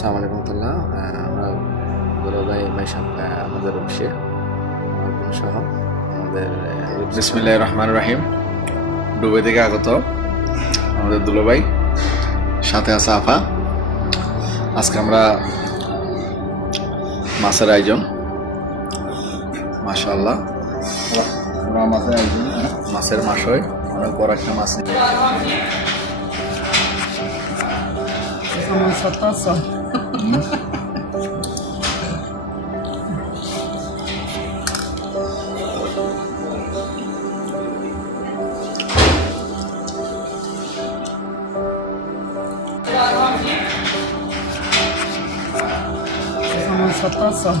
আসসালামু আলাইকুম রহমতুল্লাহ। আমরা দুলাভাই আমাদের অফিসে সহ আমাদের বিসমিল্লাহির রহমানির রহিম দুবাই থেকে আগত আমাদের দুলাভাই, সাথে আছে আফা। আজকে আমরা মাছের আয়োজন, মাশাআল্লাহ। মাছের মাছ হয়, অনেক বড় একটা মাছ। Só